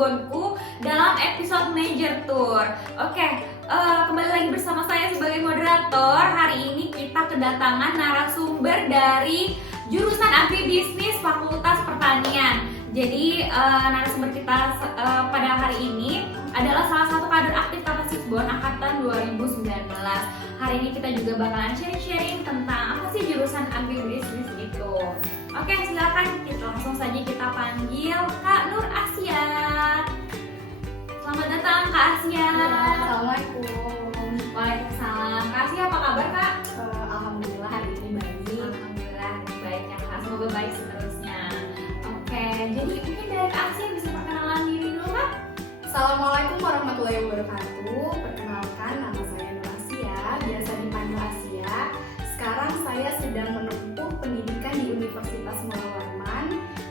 Kebonku dalam episode Major Tour. Oke, kembali lagi bersama saya sebagai moderator. Hari ini kita kedatangan narasumber dari jurusan Agribisnis Fakultas Pertanian. Jadi narasumber kita pada hari ini adalah salah satu kader aktif Kapasisbon angkatan 2019. Hari ini kita juga bakalan sharing tentang apa sih jurusan Agribisnis itu. Oke, silakan kita langsung saja kita panggil Kak Nur Asia. Selamat datang Kak Asia. Assalamualaikum. Waalaikumsalam. Kak Asia, apa kabar Kak? Alhamdulillah hari ini baik. Alhamdulillah baik ya Kak. Semoga baik seterusnya. Oke, jadi mungkin dari Kak Asia bisa perkenalan diri dulu Kak. Assalamualaikum warahmatullahi wabarakatuh. Perkenalkan, nama saya Nur Asia, biasa dipanggil Asia. Sekarang saya sedang menempuh pendidikan di Universitas Muhammad Warman,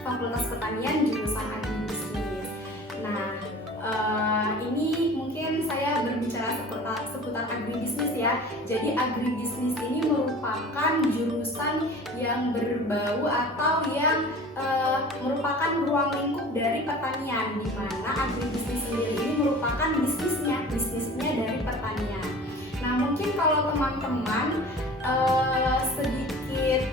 Fakultas Pertanian jurusan Agribisnis. Nah, ini mungkin saya berbicara seputar agribisnis ya. Jadi agribisnis ini merupakan jurusan yang berbau atau yang merupakan ruang lingkup dari pertanian, di mana agribisnis sendiri ini merupakan bisnisnya dari pertanian. Nah, mungkin kalau teman-teman sedikit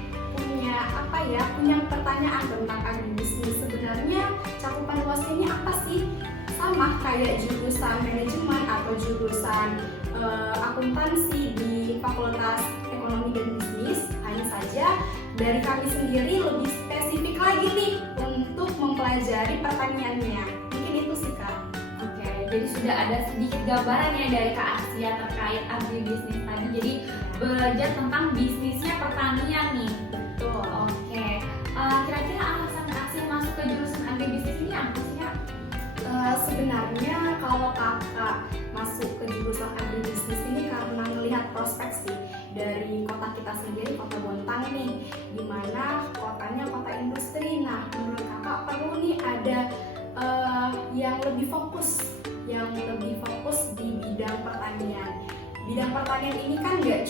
punya pertanyaan tentang agribisnis, sebenarnya cakupan luasnya ini apa sih? Sama kayak jurusan manajemen atau jurusan akuntansi di Fakultas Ekonomi dan Bisnis, hanya saja dari kami sendiri lebih spesifik lagi nih untuk mempelajari pertaniannya. Mungkin itu sih Kak. Oke, jadi sudah ada sedikit gambaran ya dari Kak Asia terkait agribisnis tadi. Jadi belajar tentang bisnisnya pertanian nih. Betul. Oke, kira-kira alasan Kak Asia masuk ke jurusan agribisnis ini apa sih Kak? Sebenarnya kalau kakak masuk ke jurusan agribisnis ini karena melihat prospek sih dari kota kita sendiri, kota Bontang nih, dimana kotanya kota industri. Nah, menurut kakak perlu nih ada yang lebih fokus di bidang pertanian. Bidang pertanian ini kan nggak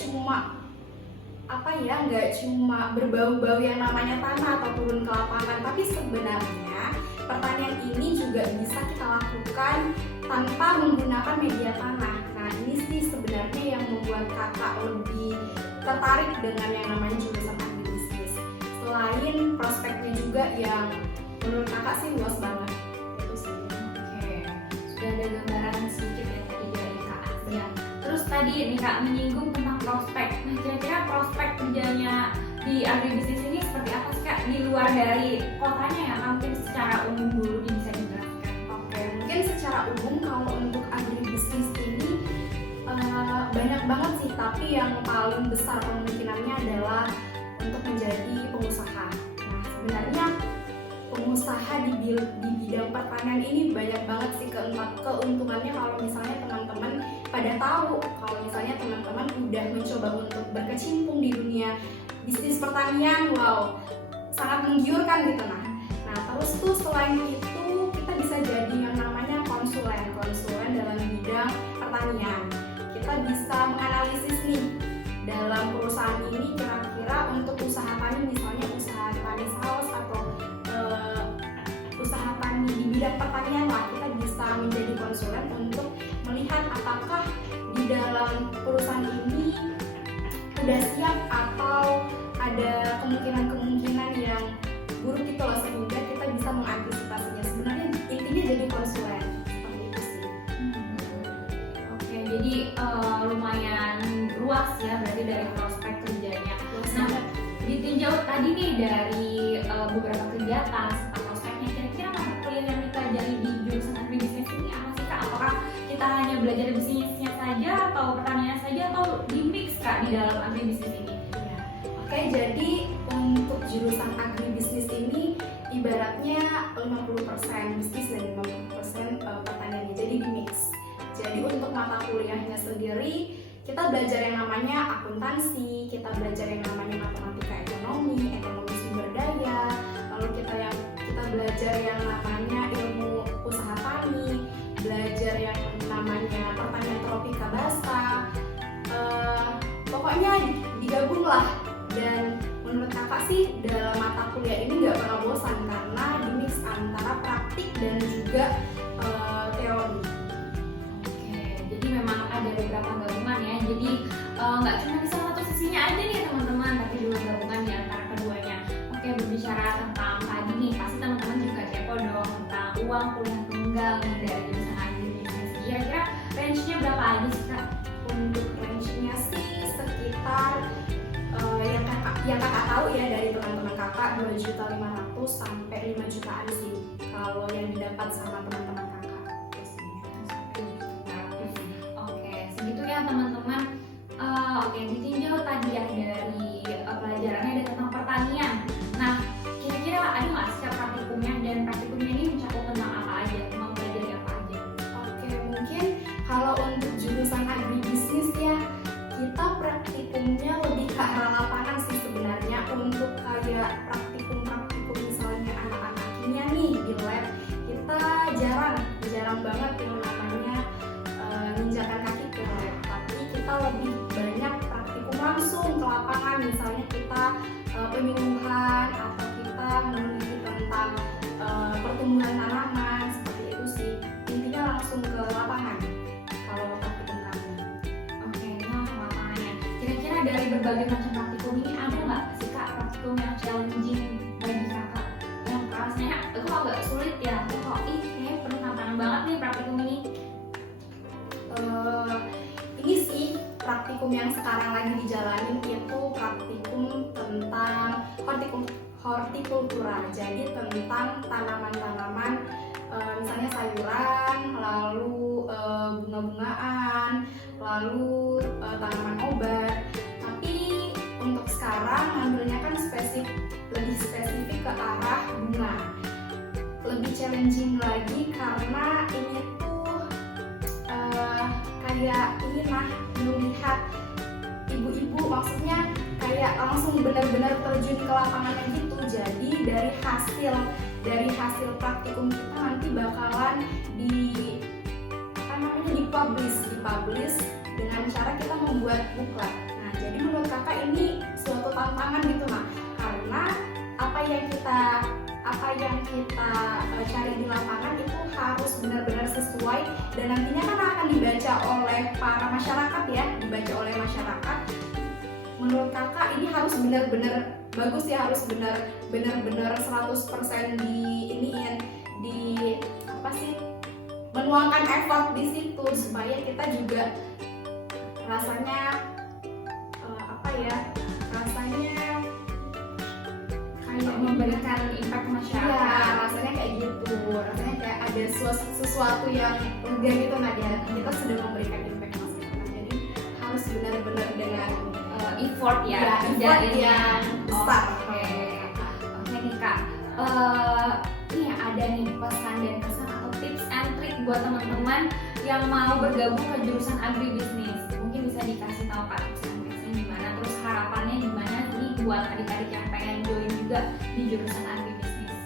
cuma berbau-bau yang namanya tanah atau turun ke lapangan, tapi sebenarnya pertanian ini juga bisa kita lakukan tanpa menggunakan media tanah. Nah, ini sih sebenarnya yang membuat kakak lebih tertarik dengan yang namanya jurusan agribisnis. Selain prospeknya juga yang menurut kakak sih luas banget. Itu sih. Oke, sudah ada gambaran sedikit ya tadi dari Kak Asia. Terus tadi nih Kak menyinggung tentang prospek. Nah, kira-kira prospek kerjanya di agribisnis ini seperti apa sih Kak? Di luar dari kotanya ya, mungkin secara umum dulu bisa dijelaskan. Oke, mungkin secara umum kalau untuk agribisnis ini banyak banget sih, tapi yang paling besar kemungkinannya adalah untuk menjadi pengusaha. Nah, sebenarnya pengusaha di bidang pertanian ini banyak banget sih keuntungannya kalau misalnya teman-teman pada tahu, kalau misalnya teman-teman udah mencoba untuk berkecimpung di dunia bisnis pertanian, wow, sangat menggiurkan gitu. Nah terus tuh selain itu kita bisa jadi yang namanya konsulen dalam bidang pertanian. Kita bisa menganalisis nih dalam perusahaan ini kira-kira untuk usaha tani, misalnya usaha tani saus atau usaha tani di bidang pertanian lah, kita bisa menjadi konsulen untuk melihat apakah di dalam perusahaan ini udah siap atau ada kemungkinan yang buruk gitu loh, sehingga kita bisa mengantisipasinya. Sebenarnya intinya jadi konsulen seperti itu sih. Oke, jadi lumayan luas ya berarti dari prospek kerjanya. Nah, ditinjau tadi nih dari beberapa kegiatan serta prospeknya, kira-kira mata kuliah yang dipelajari di jurusan agribisnis ini apa sih Kak? Apakah kita hanya belajar bisnisnya saja atau pertanian saja atau di mix Kak di dalam agribisnis ini? Oke, jadi untuk jurusan agribisnis ini ibaratnya 50% bisnis dan 50% pertanian, jadi di mix. Jadi untuk mata kuliahnya sendiri kita belajar yang namanya akuntansi, kita belajar yang namanya matematika ekonomi sumber daya, lalu kita belajar yang namanya ilmu usaha tani, belajar yang namanya pertanian tropika basah. Pokoknya digabung lah. Dan menurut kakak sih dalam mata kuliah ini nggak pernah bosan karena di mix antara praktik dan juga peluang kuliah tunggal nih dari jurusan agribisnis. Kira-kira range-nya berapa aja sih Kak? Untuk range-nya sih sekitar yang kakak tahu ya dari teman-teman kakak 2.500.000 sampai 5 jutaan sih kalau yang didapat sama teman-teman kakak. Terus 7 juta sampai 5 juta. Oke, segitu ya teman-teman. Oke, ditinjau tadi ya dari pelajarannya ada tentang pertanian. Nah, kira-kira ada nggak sih praktikumnya, dan praktikumnya ini mencakup tentang apa aja, mempelajari apa aja? Oke, mungkin kalau untuk jurusan agribisnis ya, kita praktikumnya lebih ke arah lapangan sih sebenarnya. Untuk kayak praktikum misalnya anak-anak kimia nih di lab, kita jarang banget yang namanya menginjakan kaki ke lab. Tapi kita lebih banyak praktikum langsung ke lapangan, misalnya kita penyuluhan atau kita meneliti tentang pertumbuhan tanaman, seperti itu sih. Intinya langsung ke lapangan kalau praktikum kami. Oke, ini langsung lapangannya. Kira-kira dari berbagai macam praktikum ini ada nggak sih Kak praktikum yang challenging bagi Kakak? Yang rasanya itu agak sulit ya, kok kayaknya penuh tantangan banget nih praktikum ini. Ini sih praktikum yang sekarang lagi dijalanin, itu praktikum tentang hortikultura. Jadi tentang tanaman-tanaman, misalnya sayuran, lalu bunga-bungaan, lalu tanaman obat. Tapi untuk sekarang ngambilnya kan lebih spesifik ke arah bunga. Lebih challenging lagi karena ini tuh kayak ini melihat ibu-ibu, maksudnya kayak langsung benar-benar terjun ke lapangannya gitu. Jadi dari hasil praktikum kita nanti bakalan dipublish dengan cara kita membuat buklet. Nah, jadi menurut kakak ini suatu tantangan gitu karena apa yang kita cari di lapangan itu harus benar-benar sesuai, dan nantinya kan akan dibaca oleh para masyarakat ya, Menurut kakak ini harus benar-benar bagus ya, harus benar-benar 100% menuangkan effort di situ supaya kita juga rasanya kayak Memberikan impact ke masyarakat. iya, rasanya kayak gitu, rasanya kayak ada sesuatu yang lega gitu di hati kita sedang memberikan impact ke masyarakat. Jadi harus benar-benar dengan Effort ya, effort yang besar. Oke nih Kak, ini ada nih pesan dan kesan atau tips and trick buat teman-teman yang mau bergabung ke jurusan agribisnis. Mungkin bisa dikasih tahu Kak tips and tricksnya gimana, terus harapannya gimana nih buat adik-adik yang pengen join juga di jurusan agribisnis.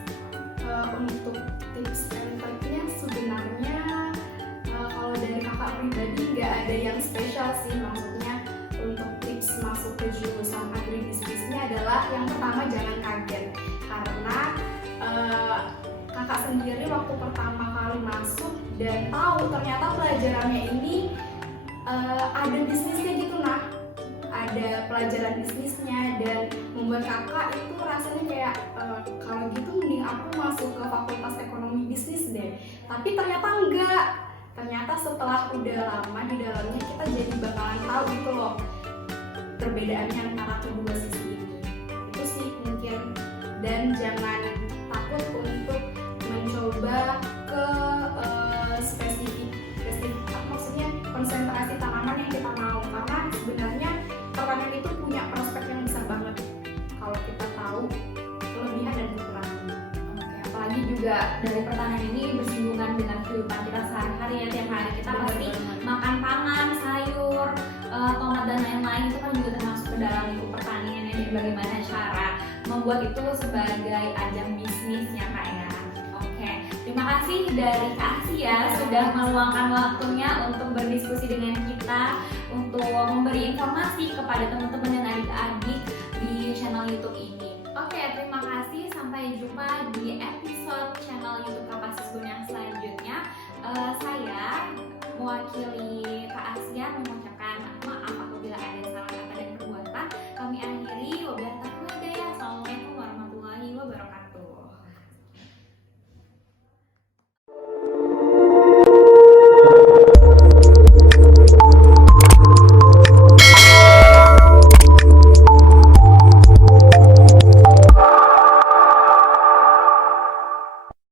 Untuk tips and triknya sebenarnya kalau dari kakak pribadi nggak ada yang spesial sih. Maksudnya untuk tips masuk ke jurusan agribisnisnya adalah yang pertama jangan kaget, karena kakak sendiri waktu pertama kali masuk dan tahu ternyata pelajarannya ini ada bisnisnya gitu ada pelajaran bisnisnya, dan membuat kakak itu rasanya kayak kalau gitu mending aku masuk ke fakultas ekonomi bisnis deh. Tapi ternyata enggak, ternyata setelah udah lama di dalamnya kita jadi bakalan tahu gitu loh perbedaannya antara kedua sisi ini. Itu sih mungkin, dan jangan takut untuk mencoba ke spesifik maksudnya konsentrasi tanaman yang kita mau, karena sebenarnya pertanian itu punya prospek yang besar banget kalau kita tahu kelebihan dan kekurangannya. Apalagi juga dari pertanian ini bersinggungan dengan kehidupan kita sehari-hari ya, tiap hari kita pasti makan pangan, sayur, tomat dan lain-lain, itu kan juga termasuk ke dalam lingkup pertanian ya, dan bagaimana cara membuat itu sebagai ajang bisnisnya Kak ya. Oke, terima kasih dari Kak Asia sudah meluangkan waktunya untuk berdiskusi dengan kita, untuk memberi informasi kepada teman-teman dan adik-adik di channel YouTube ini. Oke, terima kasih. Sampai jumpa di episode channel YouTube Kapasis Gun yang selanjutnya. Saya mewakili Kak Asia mengucapkan